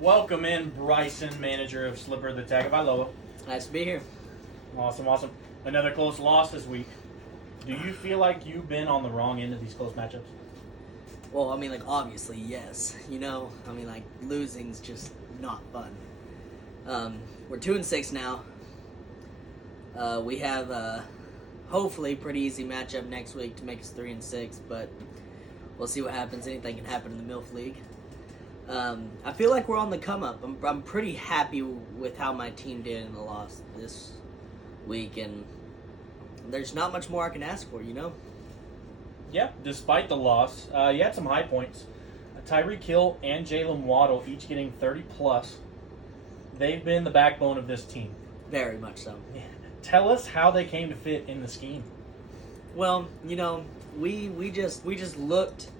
Welcome in, Bryson, manager of Slipper the Tagovailoa. Nice to be here. Awesome. Another close loss this week. Do you feel like you've been on the wrong end of these close matchups? Well, obviously, yes. Losing's just not fun. We're 2-6 now. We have hopefully pretty easy matchup next week to make us 3-6, but we'll see what happens. Anything can happen in the MILF League. I feel like we're on the come up. I'm pretty happy with how my team did in the loss this week, and there's not much more I can ask for, Yeah, despite the loss, you had some high points. Tyreek Hill and Jalen Waddle each getting 30+. They've been the backbone of this team. Very much so. Yeah. Tell us how they came to fit in the scheme. Well, we just looked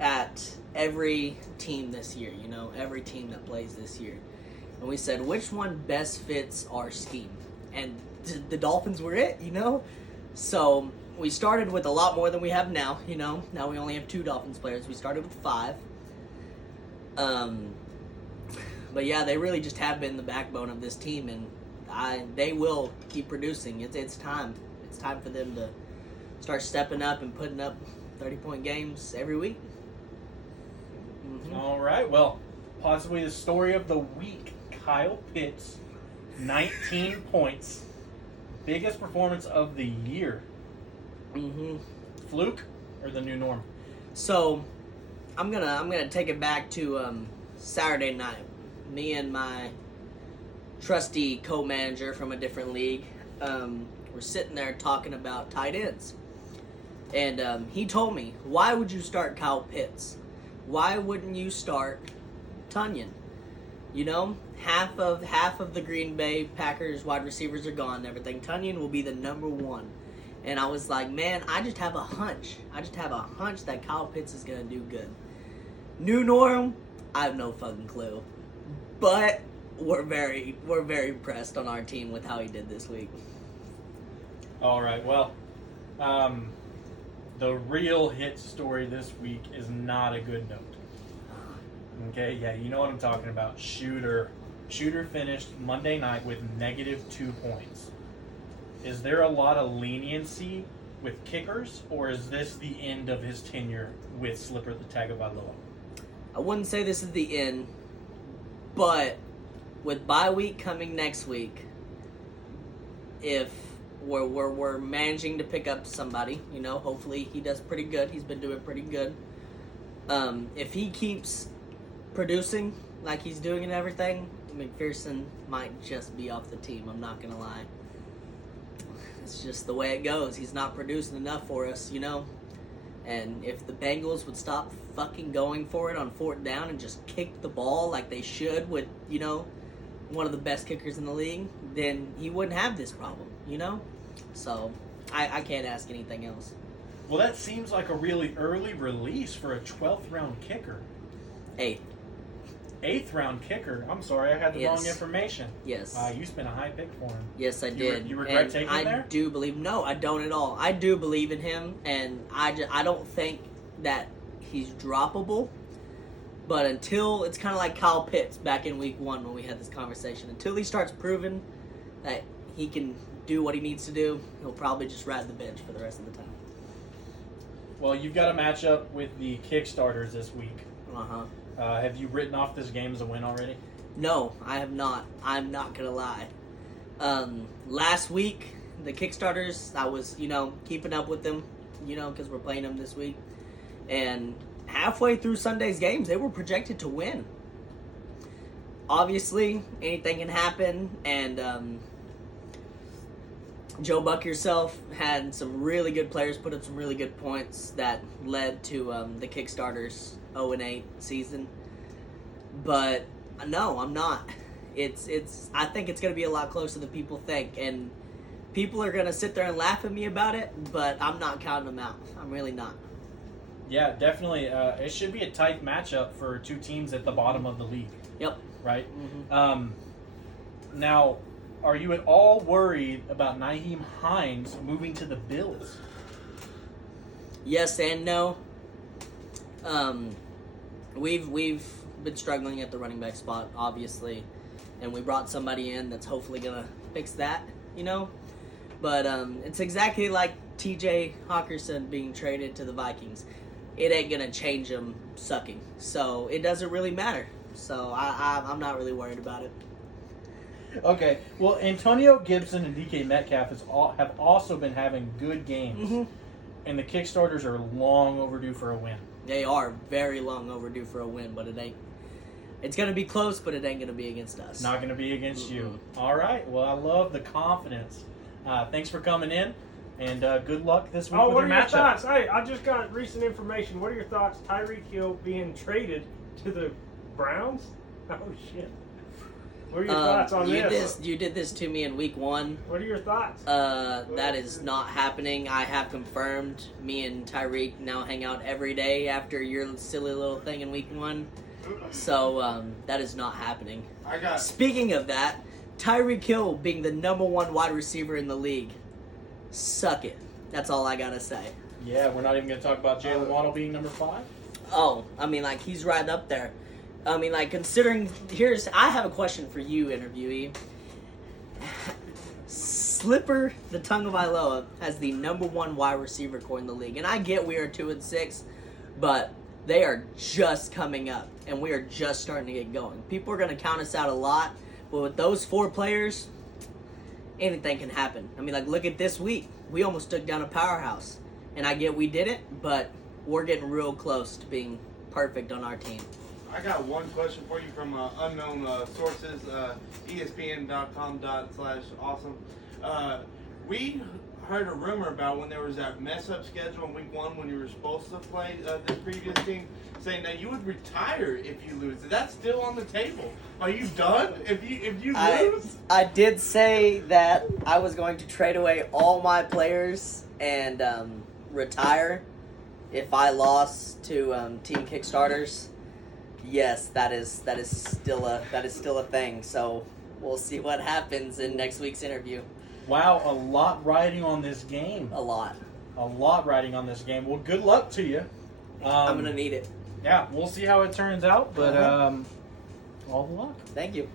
at every team this year, every team that plays this year. And we said, which one best fits our scheme? And the Dolphins were it, So we started with a lot more than we have now, Now we only have 2 Dolphins players. We started with 5. But yeah, they really just have been the backbone of this team, and they will keep producing. It's time. It's time for them to start stepping up and putting up 30-point games every week. Mm-hmm. All right, well, possibly the story of the week. Kyle Pitts, 19 points. Biggest performance of the year. Mm-hmm. Fluke or the new norm? So, I'm gonna take it back to Saturday night. Me and my trusty co-manager from a different league were sitting there talking about tight ends, and he told me, "Why would you start Kyle Pitts? Why wouldn't you start Tunyon? Half of the Green Bay Packers wide receivers are gone and everything. Tunyon will be the number 1." And I was like, man, I just have a hunch. That Kyle Pitts is going to do good. New norm, I have no fucking clue. But we're very impressed on our team with how he did this week. All right, well, the real hit story this week is not a good note. Okay, yeah, you know what I'm talking about. Shooter finished Monday night with -2 points. Is there a lot of leniency with kickers, or is this the end of his tenure with Slipper the Tagovailoa? I wouldn't say this is the end, but with bye week coming next week, if we're managing to pick up somebody, hopefully he does pretty good. He's been doing pretty good. If he keeps producing like he's doing and everything, McPherson might just be off the team. I'm not gonna lie. It's just the way it goes. He's not producing enough for us, And if the Bengals would stop fucking going for it on 4th down and just kick the ball like they should with, one of the best kickers in the league, then he wouldn't have this problem, So I can't ask anything else. Well, that seems like a really early release for a 12th round kicker. 8th round kicker. I'm sorry, I had the wrong information. Yes. You spent a high pick for him. Yes, I did. You regret taking him there? I do believe. No, I don't at all. I do believe in him, and I don't think that he's droppable. But until it's kind of like Kyle Pitts back in week 1 when we had this conversation, until he starts proving that he can do what he needs to do, he'll probably just ride the bench for the rest of the time. Well, you've got a matchup with the Kickstarters this week. Uh-huh. Have you written off this game as a win already? No, I have not. I'm not going to lie. Last week, the Kickstarters, I was, keeping up with them, because we're playing them this week. And halfway through Sunday's games, they were projected to win. Obviously, anything can happen, and Joe Buck yourself had some really good players put up some really good points that led to the Kickstarters 0-8 season. But no, I'm not. I think it's going to be a lot closer than people think, and people are going to sit there and laugh at me about it, but I'm not counting them out. I'm really not. Yeah, definitely. It should be a tight matchup for 2 teams at the bottom of the league. Yep. Right? Mm-hmm. Now, are you at all worried about Nyheim Hines moving to the Bills? Yes and no. We've been struggling at the running back spot, obviously, and we brought somebody in that's hopefully gonna fix that, But it's exactly like T.J. Hawkinson being traded to the Vikings. It ain't gonna change them sucking, so it doesn't really matter. So I'm not really worried about it. Okay, well, Antonio Gibson and DK Metcalf have also been having good games, and the Kickstarters are long overdue for a win. They are very long overdue for a win, but it ain't. It's gonna be close, but it ain't gonna be against us. Not gonna be against you. All right. Well, I love the confidence. Thanks for coming in, and good luck this week with what your are your matchup. thoughts? Hey, I just got recent information. What are your thoughts? Tyreek Hill being traded to the Browns? Oh shit! What are your thoughts on this? You did this to me in week 1. What are your thoughts? That is not happening. I have confirmed. Me and Tyreek now hang out every day after your silly little thing in week 1. So that is not happening. Speaking of that, Tyreek Hill being the number 1 wide receiver in the league. Suck it. That's all I gotta say. Yeah, we're not even gonna talk about Jalen Waddle being number 5. Oh, I mean, like, he's right up there. I mean, like, considering... I have a question for you, interviewee. Slipper, the Tagovailoa, has the number 1 wide receiver core in the league. And I get we are 2-6, but they are just coming up. And we are just starting to get going. People are going to count us out a lot. But with those 4 players, anything can happen. I mean, like, look at this week. We almost took down a powerhouse. And I get we didn't, but we're getting real close to being perfect on our team. I got one question for you from unknown sources, ESPN.com/awesome. We heard a rumor about when there was that mess-up schedule in week 1 when you were supposed to play the previous team, saying that you would retire if you lose. Is that still on the table? Are you done if you lose? I did say that I was going to trade away all my players and retire if I lost to team Kickstarters. Yes, that is still a thing. So we'll see what happens in next week's interview. Wow, a lot riding on this game. A lot riding on this game. Well, good luck to you. I'm gonna need it. Yeah, we'll see how it turns out, but all the luck. Thank you.